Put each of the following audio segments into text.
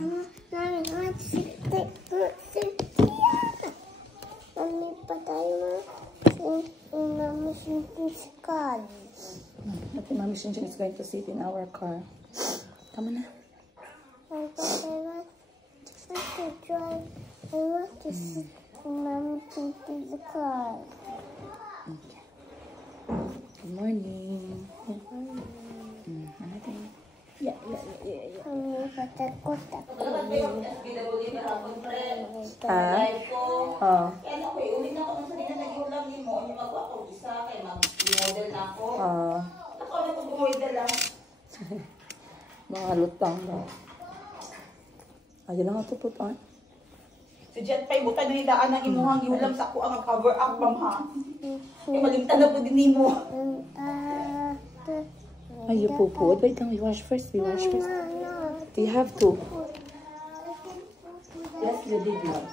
Okay, Mommy Shinshin is going to sit in our car. Come on na. I want to drive. I want to sit in Mommy Shinshin's car. Okay. Good morning. Good morning. Yeah. Mga lutang daw. Ayun lang ito po ito. Si Jet Pay, buta na idaan ng imuhang yulam sa ako ang cover up, ma'am ha. Malimtan na po din mo. Ay, you poo-poo. Wait lang, we wash first. We wash first. You have to. Yes, you did not.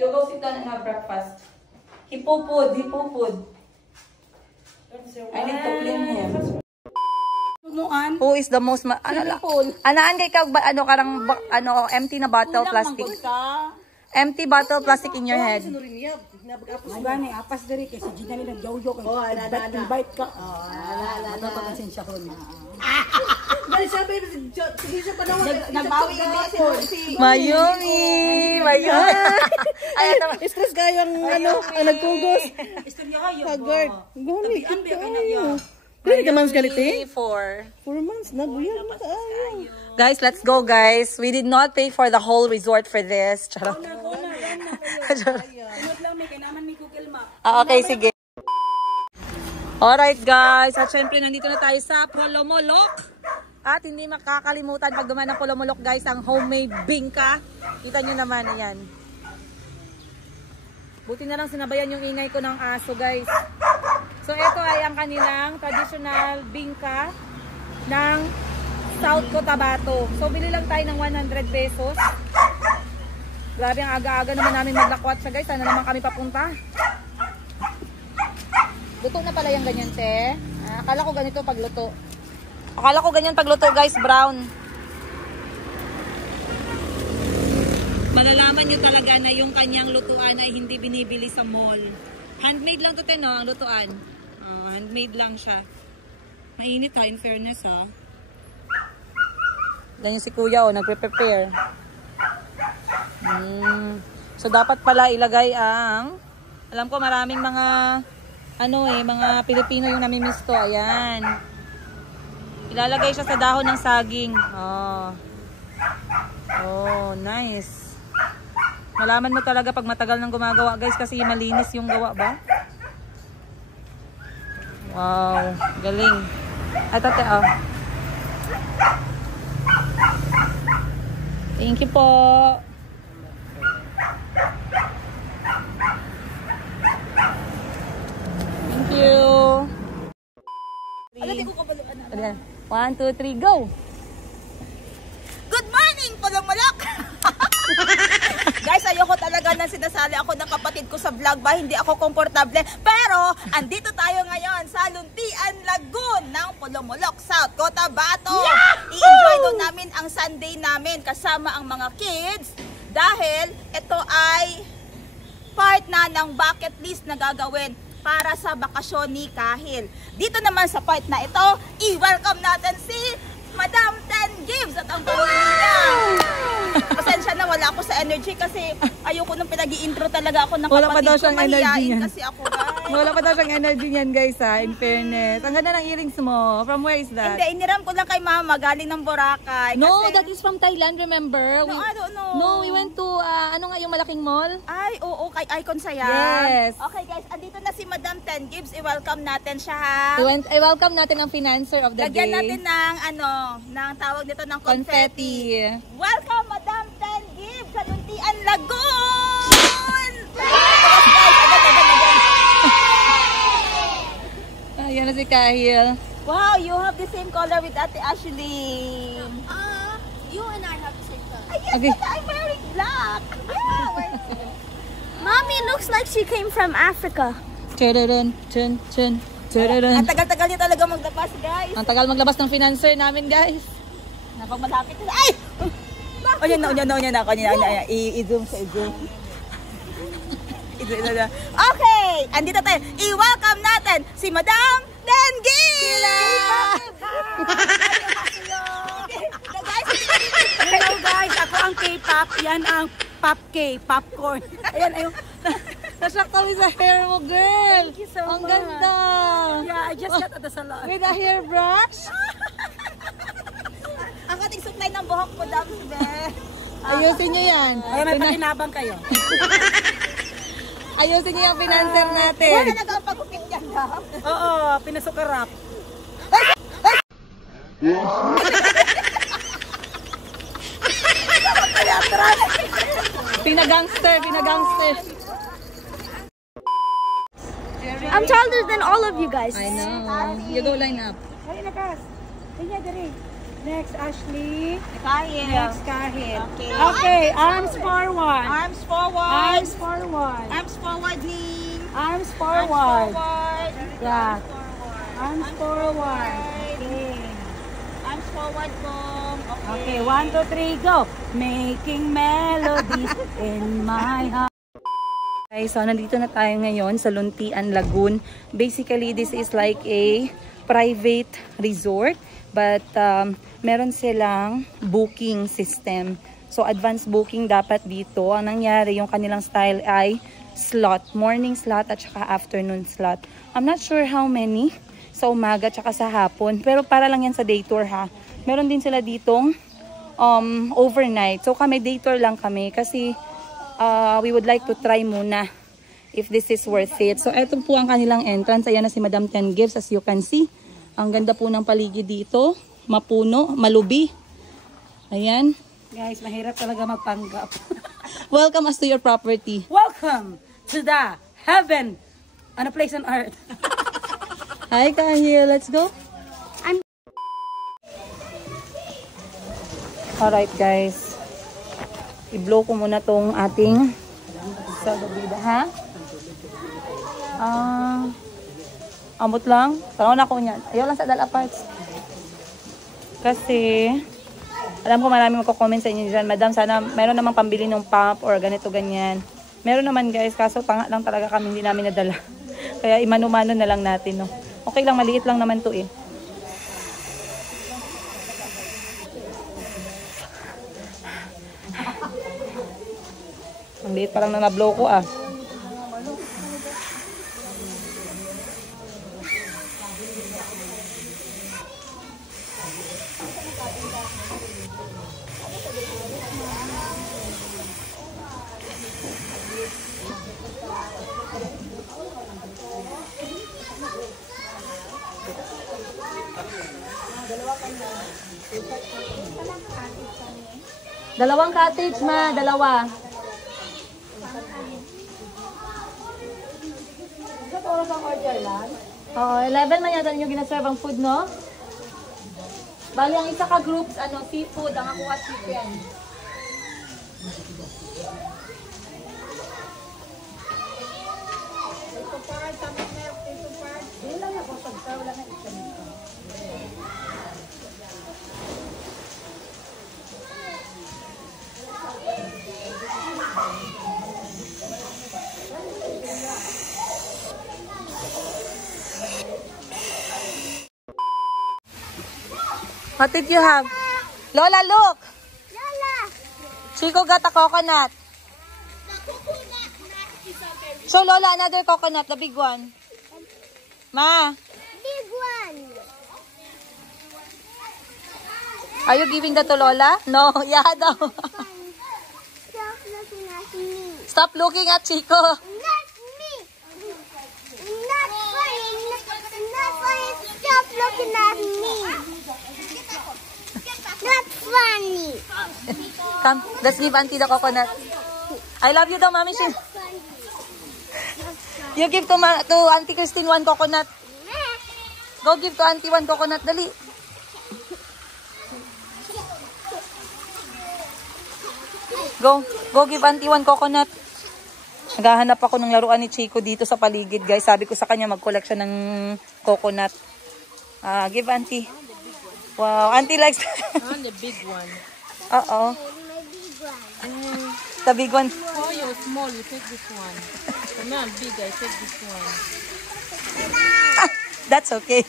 You go sit down and have breakfast. He poo-pooed. I need to clean him. Who is the most anaan kay kag karang empty na bottle plastic. Empty bottle plastic in your head. Gani apas diri kay si Gina nila jojo kay invite ka. Ano pa konsensya ko ni. Dali sabi sige sa panahon nagbawi si Mayumi. Ay stress kayo ang ang nagpugos. Istorya kayo. Pagod. Gani kayo. Kaya ka months galiti? 4 months na buyag na kaayo. Guys, let's go guys. We did not pay for the whole resort for this. Charot. Okay, sige. Alright guys, at syempre nandito na tayo sa Polomolok. At hindi makakalimutan pag dumaan ng Polomolok guys, ang homemade bingka. Kita nyo naman, ayan. Buti na lang sinabayan yung ingay ko ng aso guys. So ito ay ang kanilang traditional bingka ng South Cotabato. So bili lang tayo ng 100 pesos. Grabe ang aga-aga naman namin maglakwat siya guys. Sana naman kami papunta. Luto na pala yung ganyan, te. Akala ko ganito pagluto. Akala ko ganyan pagluto, guys. Brown. Malalaman nyo talaga na yung kanyang lutuan ay hindi binibili sa mall. Handmade lang to, te, no? Ang lutuan. Handmade lang siya. Mainit, ha? In fairness, ha? Ganyan si kuya, oh. Nagpe-prepare. So, dapat pala ilagay ang... Alam ko, maraming mga... mga Pilipino yung namimiss to. Ayan. Ilalagay siya sa dahon ng saging. Oh, nice. Malaman mo talaga pag matagal nang gumagawa, guys, kasi malinis yung gawa ba? Wow, galing. Ay, tate, oh. Thank you po. Thank you. 1, 2, 3, go! Good morning, Polomolok! Guys, ayoko talaga na sinasali ako ng kapatid ko sa vlog ba, hindi ako komportable. Pero, andito tayo ngayon sa Luntian Lagoon ng Polomolok, South Cotabato. I-enjoy doon namin ang Sunday namin kasama ang mga kids. Dahil ito ay part na ng bucket list na gagawin para sa bakasyon ni Kahil. Dito naman sa part na ito, i-welcome natin si Madam Ten Gibbs at ang pamilya. Pasensya na, wala ako sa energy kasi ayoko nung pinag-i-intro talaga ako ng kapatid ko. Mahihain kasi ako, guys. Wala pa daw siyang energy niyan, guys, ha? In fairness. Ang ganda ng earrings mo. From where is that? Hindi, iniram ko lang kay Mama, galing ng Boracay. No, kasi... that is from Thailand, remember? No, I don't know. No, we went to, yung malaking mall? Ay, oo, kay Icon Saya. Yes. Okay guys, andito na si Madam Ten Gibbs. I-welcome natin siya ha. I-welcome natin ang financer of the Lagyan day. natin ng ng tawag nito ng confetti. Welcome Madam Ten Gibbs sa Luntian Lagoon! Ayan na si Kahil. Wow, you have the same color with Ate Ashley. You and I have the same color. Yes, Okay. but I'm wearing black. Mommy looks like she came from Africa. Tadadun, tun, tun, Ang tadadun. tagal-tagal niya talaga maglabas, guys. Ang tagal maglabas ng financer namin, guys. Napag malapit na. Ay! O yan na. I-zoom sa i-zoom. Okay! Andito tayo. I-welcome natin si Madam Dengi! Hello guys, ako ang K-pop. Yan ang Pop K, popcorn. Ayan, ayun. Nasyak kami sa hair mo, girl. Thank you so Ang much. ganda. Yeah, I just got at the salon. With a hairbrush. Ang ating supply ng buhok ko, Dam, be. Ayusin niyo yan. Ay, may pakinabang kayo. Ayusin niyo yung financer natin. Wala nagpagupit yan, Dam. Oo, pinasukarap. Pinagangster. I'm taller than all of you guys. I know. You go line up. Ay, nakas. Kanya, dali. Next, Ashley. Kaya. Next, Kahit. Okay. Okay, arms forward. Arms forward. Arms forward. Arms forward, knee. Arms Arms forward. forward. Yeah. Forward. Arms forward. Okay. Arms forward po. Okay, 1, 2, 3, go. Making melodies in my heart. Guys, so nandito na tayo ngayon sa Luntian Lagoon. Basically, this is like a private resort. But meron silang booking system. So advance booking dapat dito. Ang nangyari, yung kanilang style ay slot. Morning slot at saka afternoon slot. I'm not sure how many. Sa umaga at saka sa hapon. Pero para lang yan sa day tour ha. Meron din sila ditong overnight. So kami day tour lang kami. Kasi we would like to try muna if this is worth it. So eto po ang kanilang entrance. Ayan na si Madam Ten Gibbs as you can see. Ang ganda po ng paligid dito. Mapuno, malubi. Ayan. Guys, mahirap talaga magpanggap. Welcome us to your property. Welcome to the heaven on a place on earth. Hi, Kahil. Let's go. Alright, guys. I-blow ko muna tong ating salubida, ha? Amot lang. Tanaw na ako niyan. Ayaw lang sa dala parts. Kasi, alam ko marami magko-comment sa inyo dyan. Madam, sana meron namang pambili ng pump or ganito, ganyan. Meron naman guys, kaso panga lang talaga kami, hindi namin nadala. Kaya imano-mano na lang natin, no? Okay lang, maliit lang naman to eh. Ang liit pa lang na na-blow ko ah. Dalawang cottage, ma. Dalawa. Isang oras ang order lang? Oo, 11 man yata ninyo ginaserve ang food, no? Bali, ang isa ka groups, seafood. Ang ako at chicken. What did you have? Lola, look! Lola! Chico got a coconut. So, Lola, another coconut, the big one. Ma, Big one! are you giving that to Lola? No, yeah daw. Chocolate looking at me. Stop looking at Chico. Not me. Not funny. Not funny. Stop looking at me. Not funny. Come, let's give Auntie the coconut. I love you daw, Mami Shin. You give to Auntie Christine 1 coconut. Go give to Auntie 1 coconut, dali. Go give Auntie 1 coconut. Naghahanap ako ng laruan ni Chico dito sa paligid, guys. Sabi ko sa kanya mag-collect siya ng coconut. Give Auntie. Wow, Auntie likes The big one. Uh-oh. My big one. The big one. Oh, you're small. You take this one. I'm big. I take this one. That's okay.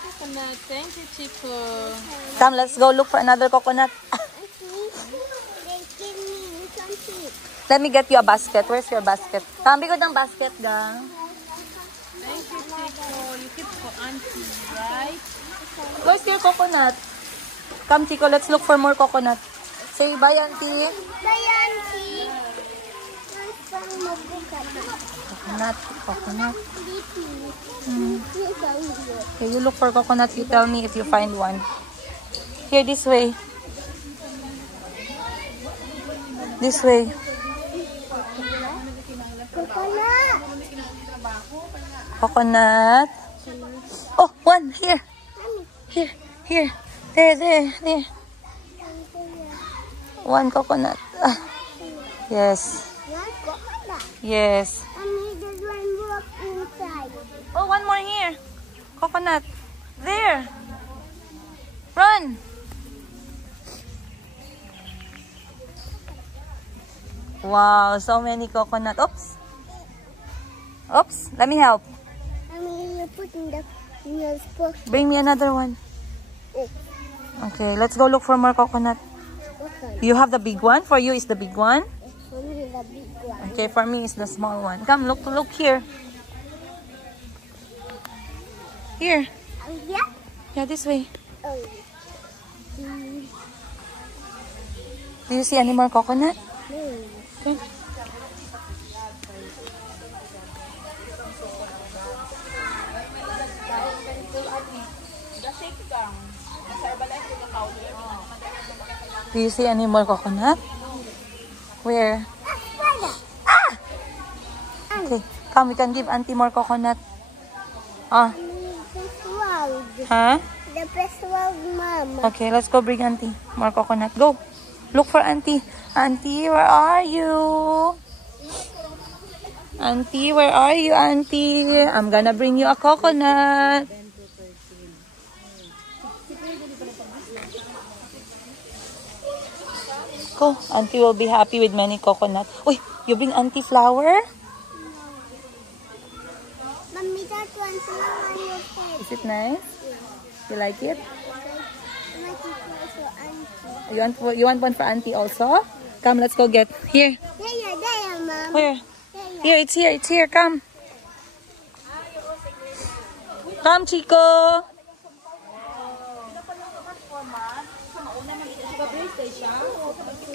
Coconut. Thank you, Chico. Come, let's go look for another coconut. They give me something. Let me get you a basket. Where's your basket? Kambi ko ng basket, gang. Thank you, Chico. You keep for Auntie, right? Where's your coconut? Come, Chico, let's look for more coconut. Say bye, Auntie. Bye, Auntie. Coconut. Okay, you look for coconut. You tell me if you find one. Here, this way. This way. Coconut. Oh, one. Here. Here. There. One coconut. Yes. Yes. There's one more inside. Oh, one more here. Coconut. There. Run. Wow, so many coconut. Oops. Let me help. You put in your spot. Bring me another one. Okay, let's go look for more coconut. Okay. You have the big one? For you is the big one? For me, the big one. Okay, for me is the small one. Come, look here. Here. Yeah? Yeah, this way. Oh. Do you see any more coconut? Okay. Do you see any more coconut? Where? Ah! Okay, come, we can give Auntie more coconut. The best world. Huh? The best world, Mama. Okay, let's go bring Auntie more coconut. Go. Look for Auntie. Auntie, where are you? Auntie, where are you, Auntie? I'm gonna bring you a coconut. Go. Auntie will be happy with many coconut. Uy, you bring Auntie flower? Mommy, that one flower on your head. Is it nice? You like it? You want one for Auntie also? Come, let's go get. Here. There, Mom. Where? Here, it's here. Come. Come, Chico.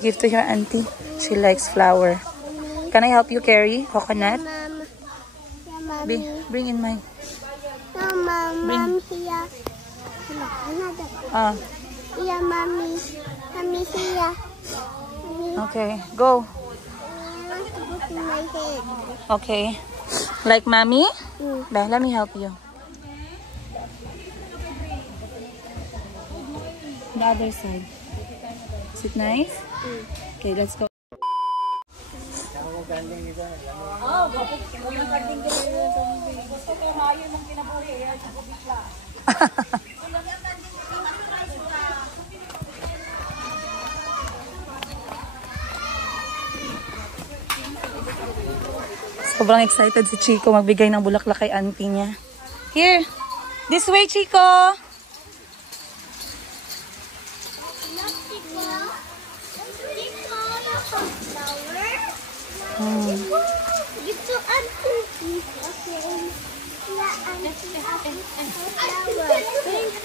Give to your auntie. She likes flower. Can I help you carry coconut? Mom. Yeah, Mommy. Bring in mine. No, Mom. Mom here. Another. Yeah, Mommy. Mommy here. Mommy. Okay, go. I want to put in my head. Okay. Like mommy? Mm. Bye, let me help you. The other side. Is it nice? Okay, let's go. Sobrang excited si Chico magbigay ng bulaklak kay auntie niya. Here! This way, Chico! Ito auntie.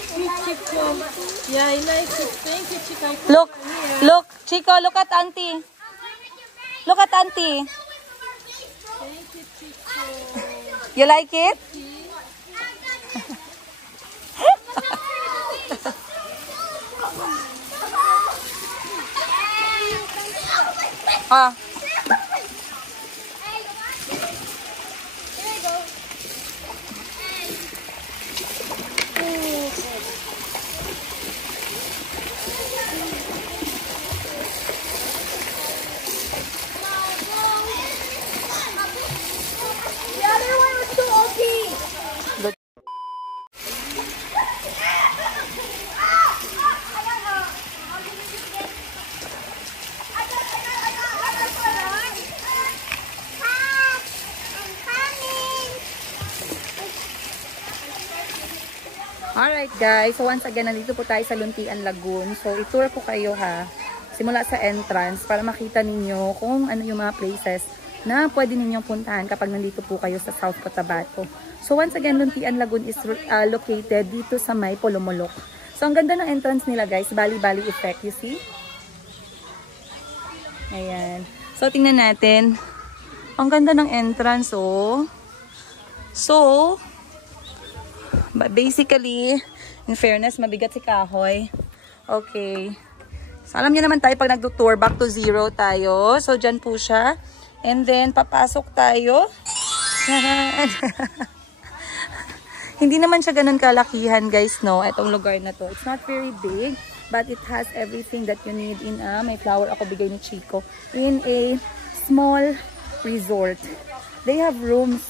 Thank you, Chico. Yeah, I like it. Thank you, Chico. Look! Chico, look at auntie. Look at auntie. You like it? Ah. Alright guys, so once again, nandito po tayo sa Luntian Lagoon. So, i-tour po kayo ha, simula sa entrance para makita ninyo kung ano yung mga places na pwede ninyong puntahan kapag nandito po kayo sa South Cotabato. So, once again, Luntian Lagoon is located dito sa may Polomolok. So, ang ganda ng entrance nila guys, bali-bali effect, you see? Ayan. So, tingnan natin. Ang ganda ng entrance, oh. So, basically, in fairness, mabigat si Kahoy. Okay. So, alam niyo naman tayo pag nagtutour, back to zero tayo. So, dyan po siya. And then, papasok tayo. Hindi naman siya ganun kalakihan, guys, no? Itong lugar na to. It's not very big, but it has everything that you need in may flower ako bigay ni Chico. In a small resort. They have rooms,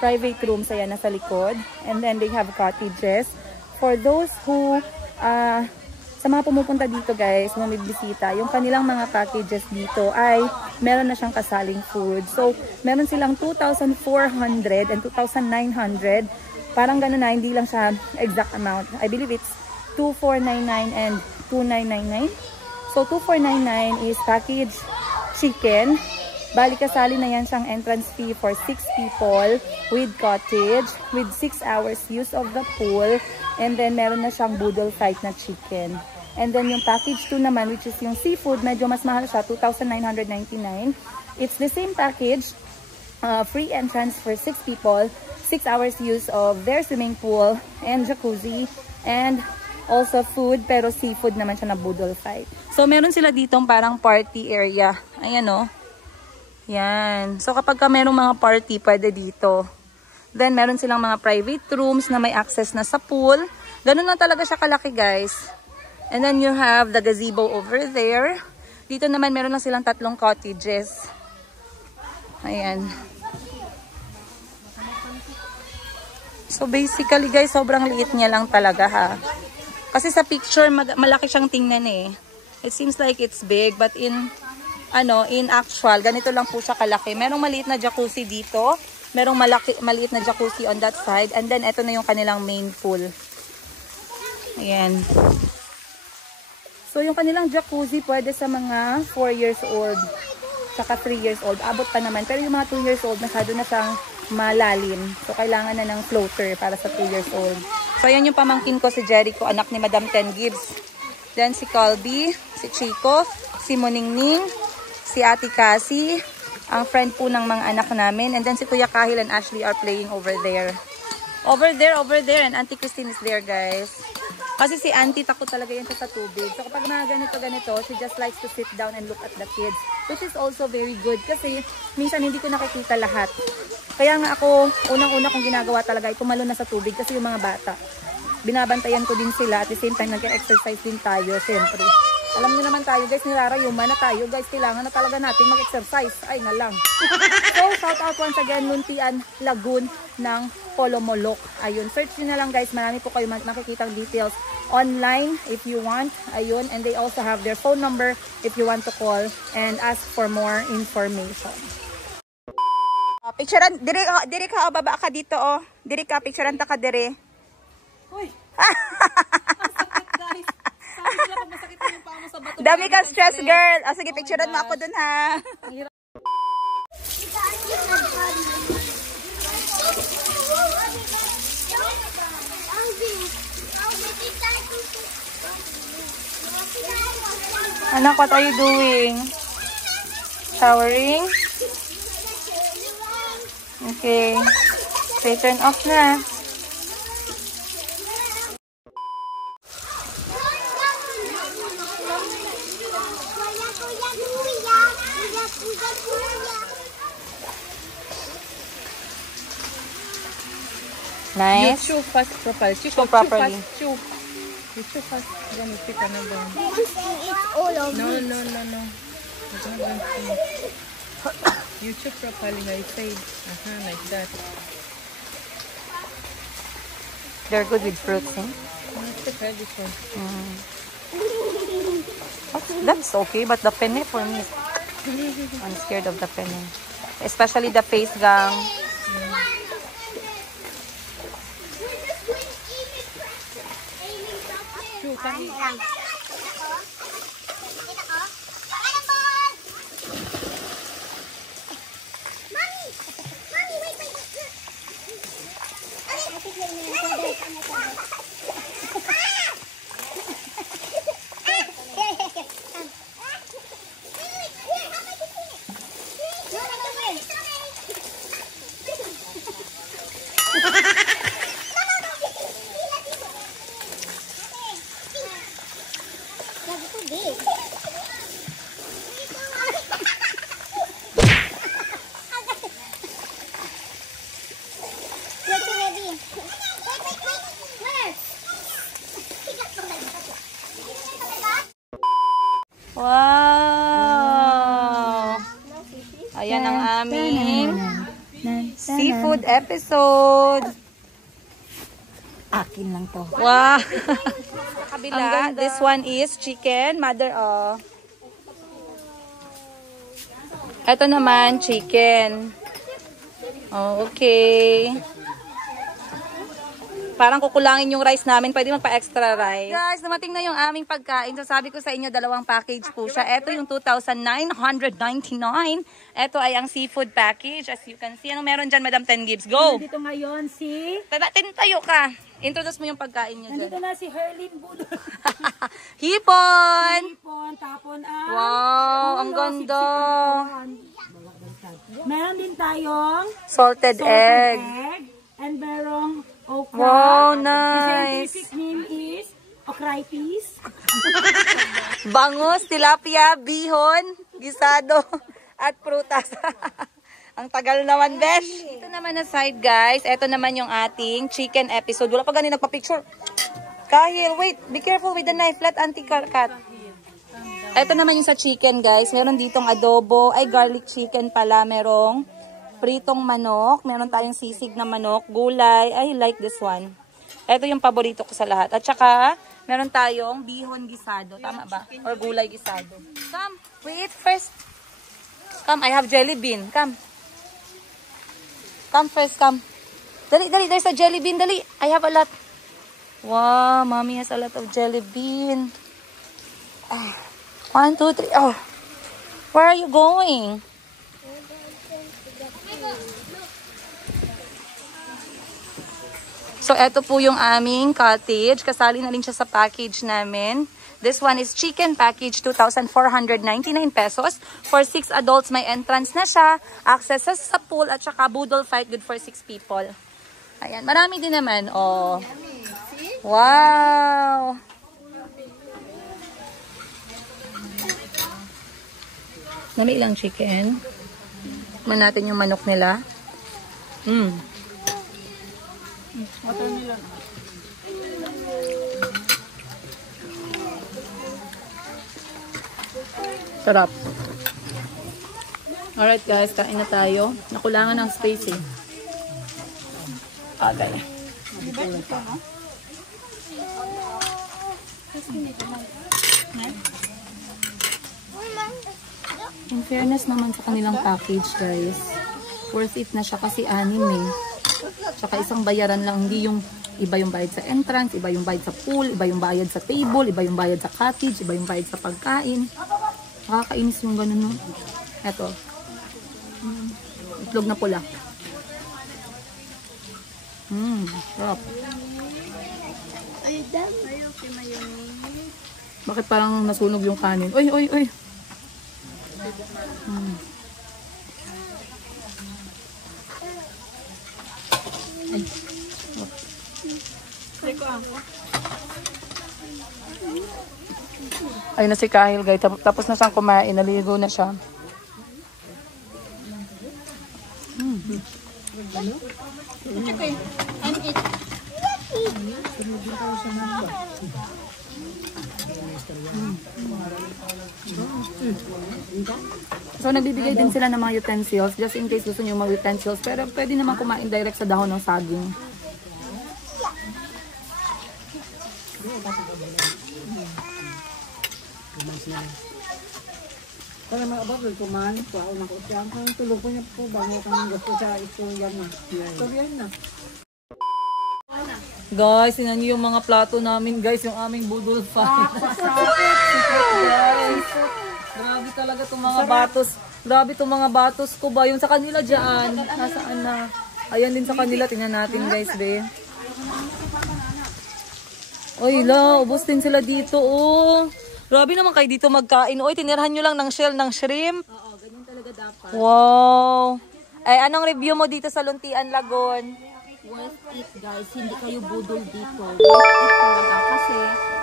private rooms, ayan, nasa likod. And then they have cottages. For those who, sa mga pumupunta dito guys, bumibisita, yung kanilang mga packages dito ay meron na siyang kasaling food. So, meron silang 2,400 and 2,900. Parang gano'n na, hindi lang siya exact amount. I believe it's 2,499 and 2,999. So, 2,499 is package chicken. Bali kasali na yan siyang entrance fee for 6 people with cottage, with 6 hours use of the pool, and then meron na siyang boodle fight na chicken. And then yung package 2 naman, which is yung seafood, medyo mas mahal siya, 2,999. It's the same package, free entrance for 6 people, 6 hours use of their swimming pool and jacuzzi, and also food, pero seafood naman siya na boodle fight. So meron sila ditong parang party area. Ayan o. Yan. So, kapag ka merong mga party, pwede dito. Then, meron silang mga private rooms na may access na sa pool. Ganun lang talaga siya kalaki, guys. And then, you have the gazebo over there. Dito naman, meron lang silang 3 cottages. Ayan. So, basically, guys, sobrang liit niya lang talaga, ha. Kasi sa picture, malaki siyang tingnan, eh. It seems like it's big, but in actual, ganito lang po siya kalaki. Merong maliit na jacuzzi dito. Merong maliit na jacuzzi on that side. And then, ito na yung kanilang main pool. Ayan. So, yung kanilang jacuzzi, pwede sa mga 4 years old. Saka 3 years old. Abot pa naman. Pero yung mga 2 years old, masyado na siyang malalim. So, kailangan na ng floater para sa 2 years old. So, ayan yung pamangkin ko, si Jericho, anak ni Madam Ten Gibbs. Then, si Colby, si Chico, si Moningning, si Ate Cassie, ang friend po ng mga anak namin. And then si Kuya Kahil and Ashley are playing over there. Over there. And Auntie Christine is there, guys. Kasi si Auntie takot talaga yan sa tubig. So kapag mga ganito, she just likes to sit down and look at the kids. Which is also very good. Kasi minsan hindi ko nakikita lahat. Kaya nga ako, unang-una kong ginagawa talaga ay tumalo na sa tubig. Kasi yung mga bata, binabantayan ko din sila. At the same time, nag-exercise din tayo, siyempre. Alam niyo naman tayo guys, nilarayuman na tayo guys, kailangan na talaga natin mag-exercise. Ay na lang. So, shout out once again, Luntian Lagoon ng Polomolok. Ayun, search nyo na lang guys, marami po kayo makikitang details online if you want. Ayun, and they also have their phone number if you want to call and ask for more information. Picturean, diri ka, baba ka dito, oh. Diri ka, picturean ta ka diri. Uy! Ang sakit guys! Sabi nila pag masakit yung paa mo sa bato. Dami ka stress, girl. Oh, sige, picturean mo ako dun, ha. Anak, what are you doing? Showering? Okay. Okay, turn off na. Nice. You chew fast profile. Chew properly. Chew. You chew fast. Then you pick another one. all of No. You're not going to finish. You chew properly, I said. Like that. They're good with fruits, eh? Let's try this one. That's okay, but the penne for me, I'm scared of the penne. Especially the face gang. Chew, come here. Wow! Ayan ang aming seafood episode. Akin lang to. Wow! Kabila, this one is chicken, mother of. Ito naman, chicken. Oh, okay. Parang kukulangin yung rice namin. Pwede magpa-extra rice. Guys, dumating na yung aming pagkain. So, sabi ko sa inyo, 2 package po siya. Ito yung 2,999. Ito ay ang seafood package. As you can see. Anong meron dyan, Madam Ten Gibbs? Go! Dito ngayon si... Tayo ka. Introduce mo yung pagkain nyo dyan. Nandito na si Herlin Budol. Hipon! Hipon, tapon ang... Wow, ang ganda. Meron din tayong Salted egg. And merong okra. Wow, The nice. scientific name is okritis. Bangus, tilapia, bihon, gisado, at prutas. Ang tagal naman, besh. Ito naman na side, guys. Ito naman yung ating chicken episode. Wala pa ganun nagpa-picture. Kahil, wait. Be careful with the knife. Let auntie cut. Ito naman yung sa chicken, guys. Meron ditong adobo. Ay, garlic chicken pala. Merong pritong manok. Meron tayong sisig na manok. Gulay. I like this one. Ito yung paborito ko sa lahat. At saka, meron tayong bihon gisado. Tama ba? Or gulay gisado. Come. Wait first. Come. I have jelly bean. Come. Come first. Come. Dali. There's a jelly bean. Dali. I have a lot. Wow. Mommy has a lot of jelly bean. 1, 2, 3. Oh. Where are you going? So, eto po yung aming cottage. Kasali na rin siya sa package namin. This one is chicken package, 2,499 pesos. For 6 adults, may entrance na siya. Access sa pool at saka boodle fight, good for 6 people. Ayan, marami din naman. Oh. Wow! Nami ilang chicken. Man natin yung manok nila. Sarap. Alright guys, kain na tayo. Nakulangan ng space eh. Okay. In fairness naman sa kanilang package guys, worth it na siya kasi 6 eh. Tsaka isang bayaran lang, hindi yung iba yung bayad sa entrance, iba yung bayad sa pool, iba yung bayad sa table, iba yung bayad sa cottage, iba yung bayad sa pagkain. Nakakainis yung ganun, no? Eto. Itlog na pula. Sarap. Bakit parang nasunog yung kanin? Oy, oy, oy. Ay na si Kahil guys. Tapos na siyang kumain. Naligo na siya. So nagbibigay din sila ng mga utensils just in case gusto niyo mga utensils, pero pwede naman kumain direct sa dahon ng saging. Para mag-abot, kumain pa. Ako nakutiyang kang tulog ko niya po. Bago kang gusto sa ito yan na. So yan na. Guys, sinan niyo yung mga plato namin guys, yung aming budol fight. Grabe talaga itong mga batos. Grabe itong mga batos ko ba? Yung sa kanila dyan. Nasaan na? Ayan din sa kanila. Tingnan natin guys, be. Oy, la. Ubus din sila dito, oh. Grabe naman kayo dito magkain. Oy, tinirahan nyo lang ng shell ng shrimp. Oo, ganyan talaga dapat. Wow. Ay, anong review mo dito sa Luntian Lagoon? Worth it guys, hindi kayo budol dito. Worth it talaga kasi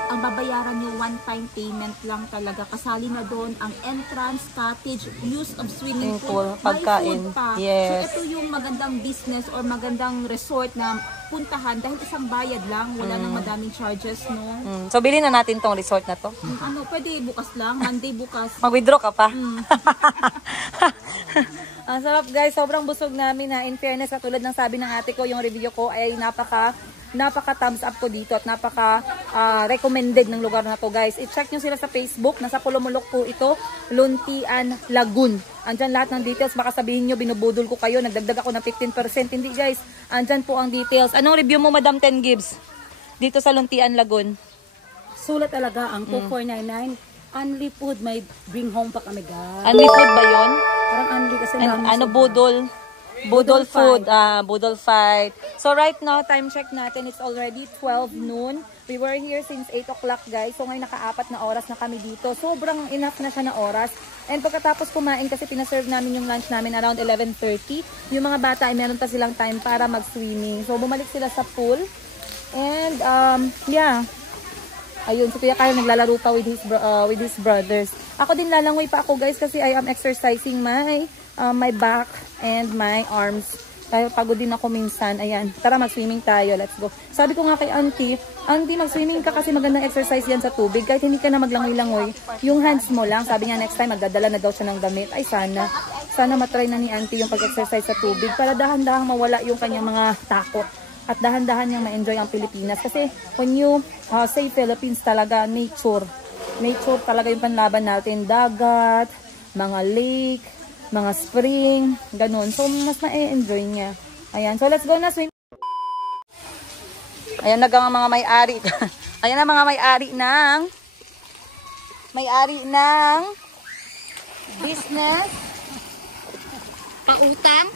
ang babayaran nyo one-time payment lang talaga. Kasali na doon ang entrance, cottage, use of swimming pool, pagkain. may food pa. Yes. So ito yung magandang business or magandang resort na puntahan dahil isang bayad lang, wala nang madaming charges, no? So, bilhin na natin tong resort na to. Ano, pwede bukas lang, Monday bukas. Mag-withdraw ka pa. Ang sarap guys, sobrang busog namin ha. In fairness, katulad ng sabi ng ate ko, yung review ko ay napaka thumbs up ko dito at napaka recommended ng lugar na to guys. I-check nyo sila sa Facebook, nasa Pulumulok po ito, Luntian Lagoon. Andyan lahat ng details, baka sabihin nyo binubudol ko kayo, nagdagdag ako ng 15%. Hindi guys, andyan po ang details. Anong review mo Madam 10 Gibbs? Dito sa Luntian Lagoon? Sulat talaga ang 2499. Unli food, may bring home pa kami guys. Unli food ba yun? Parang unli kasi Ano budol? Budol food, budol fight. So right now, time check natin, it's already 12 noon. We were here since 8 o'clock guys. So ngayon naka-4 na oras na kami dito. Sobrang enough na siya na oras. And pagkatapos kumain kasi pinaserve namin yung lunch namin around 11:30. Yung mga bata ay meron pa silang time para mag-swimming. So bumalik sila sa pool. And yeah. Ayun, si Kuya Kyle naglalaro pa with his brothers. Ako din lalangoy pa ako guys kasi I am exercising my back and my arms. Dahil pagod din ako minsan. Ayan, tara mag-swimming tayo. Let's go. Sabi ko nga kay Auntie, mag-swimming ka kasi magandang exercise yan sa tubig. Kahit hindi ka na maglangoy-langoy, yung hands mo lang. Sabi niya next time magdadala na daw siya ng damit. Ay sana. Sana matry na ni Auntie yung pag-exercise sa tubig para dahan-dahang mawala yung kanyang mga takot. At dahan-dahan niyang ma-enjoy ang Pilipinas. Kasi when you say Philippines talaga, nature talaga yung panlaban natin. Dagat, mga lake, mga spring, ganun. So, mas ma-enjoy niya. Ayan. So, let's go na swim. Ayan na ang mga may-ari. Ayan na mga may-ari ng business. Pautang.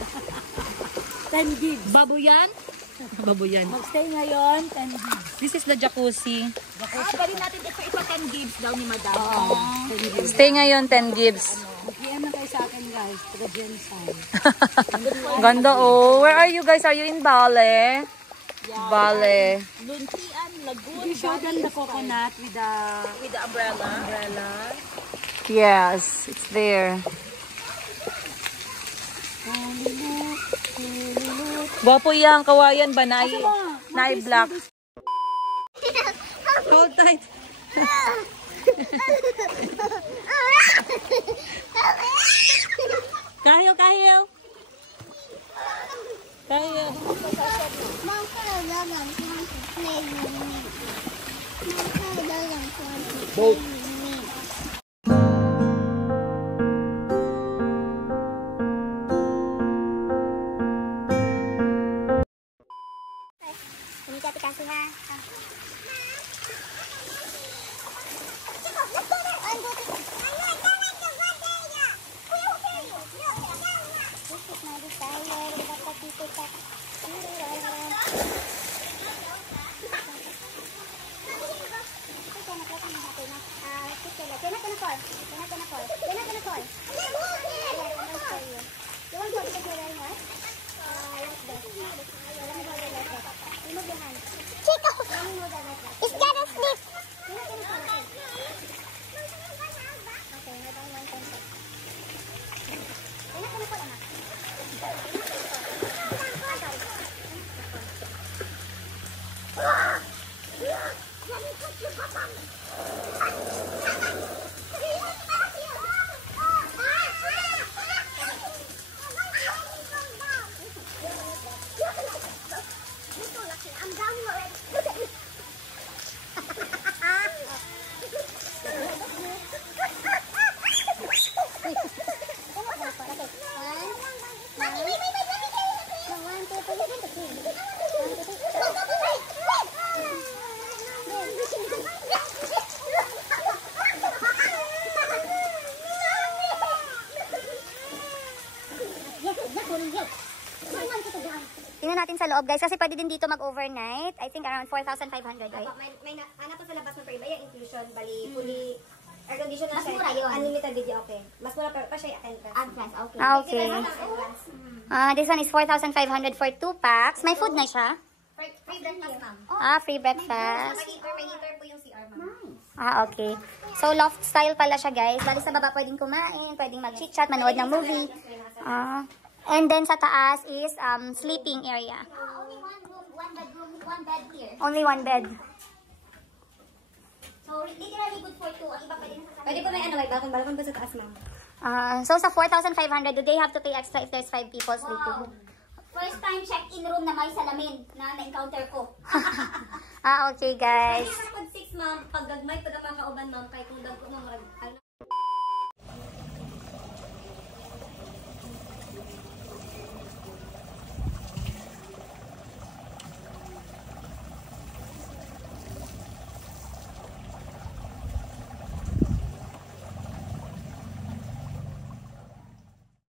10 gigs. Babuyan. Babuyan. Magstay ngayon, 10 gigs. This is the jacuzzi. Pwede natin ito ipa 10 gigs daw ni Madam. Stay ngayon, 10 gigs. Mag-PM na kayo sa akin guys, taga Jensen. Ganda oh. Where are you guys? Are you in Bale? Yeah. Bale. Luntian Lagoon. You show them the coconut with the umbrella. Yes, it's there. Gwapo yang kawayan ba? Nai black. Hold tight. Kahil. Boat. natin sa loob, guys, kasi pwede din dito mag-overnight. I think around 4,500, right? May hanap po sa labas mo, pero iba yung inclusion, bali, fully air condition na siya. Mas mura yun. Unlimited video, okay. Mas mura pa siya yung entrance. Okay. Okay. This one is 4,500 for 2 packs. May food na siya? Free breakfast, ma'am. Free breakfast. May heater po yung CR, ma'am. Okay. So, loft style pala siya, guys. Bali sa baba pwedeng kumain, pwedeng mag-chit-chat, manood ng movie. And then sa taas is sleeping area. Only one room, one bedroom, one bed here. Only 1 bed. So, literally good for 2. Ang iba pwede na sasama. Pwede po may may balkon po sa taas, ma'am. So, sa 4,500, do they have to pay extra if there's 5 people sleeping? First time check-in room na may salamin na na-encounter ko. Okay, guys. Pag 6, ma'am, pag gagmay, pag ang mga kauban, ma'am, kay kung dag ko, ma'am,